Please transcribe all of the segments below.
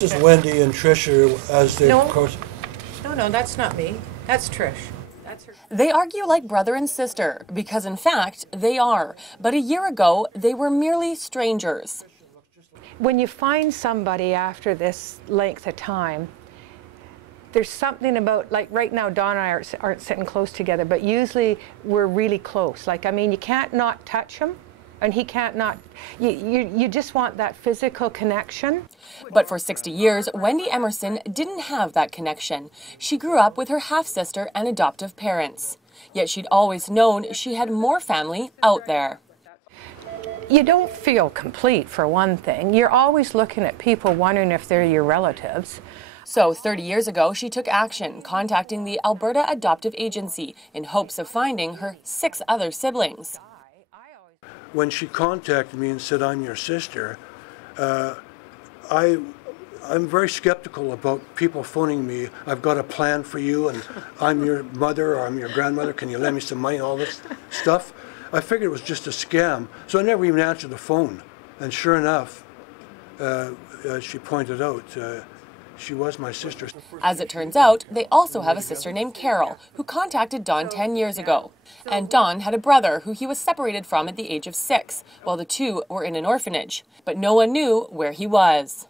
This is Wendy and Trisha as they, No. of course. No, that's not me. That's Trish. That's her. They argue like brother and sister, because in fact, they are. But a year ago, they were merely strangers. When you find somebody after this length of time, there's something about, like right now, Dawn and I aren't sitting close together, but usually we're really close. Like, I mean, you can't not touch him, and he can't not, you just want that physical connection. But for 60 years, Wendy Emerson didn't have that connection. She grew up with her half-sister and adoptive parents. Yet she'd always known she had more family out there. You don't feel complete, for one thing. You're always looking at people wondering if they're your relatives. So 30 years ago, she took action, contacting the Alberta Adoptive Agency in hopes of finding her 6 other siblings. When she contacted me and said, "I'm your sister," I'm very skeptical about people phoning me, "I've got a plan for you, and I'm your mother or I'm your grandmother, can you lend me some money," all this stuff. I figured it was just a scam, so I never even answered the phone. And sure enough, as she pointed out, she was my sister. As it turns out, they also have a sister named Carol, who contacted Dawn 10 years ago. And Dawn had a brother who he was separated from at the age of 6, while the two were in an orphanage. But no one knew where he was.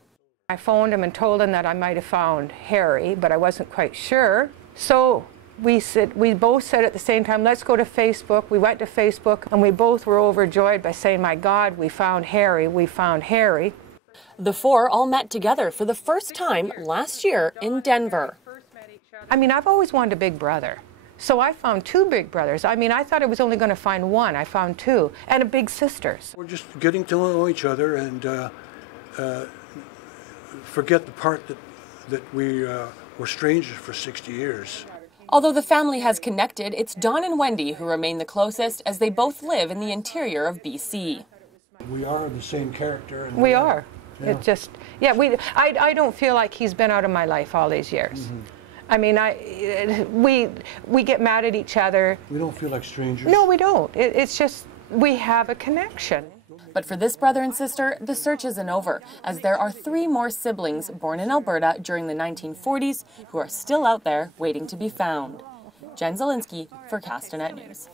I phoned him and told him that I might have found Harry, but I wasn't quite sure. So we both said at the same time, let's go to Facebook. We went to Facebook, and we both were overjoyed by saying, my God, we found Harry, we found Harry. The 4 all met together for the first time last year in Denver. I mean, I've always wanted a big brother. So I found 2 big brothers. I mean, I thought I was only going to find 1. I found 2. And a big sister. We're just getting to know each other and forget the part that we were strangers for 60 years. Although the family has connected, it's Dawn and Wendy who remain the closest, as they both live in the interior of BC. We are the same character. And we are. Yeah. It just, yeah, I don't feel like he's been out of my life all these years. Mm-hmm. I mean, we get mad at each other. We don't feel like strangers. No, we don't. It's just, we have a connection. But for this brother and sister, the search isn't over, as there are 3 more siblings born in Alberta during the 1940s who are still out there waiting to be found. Zielinski for Castanet News.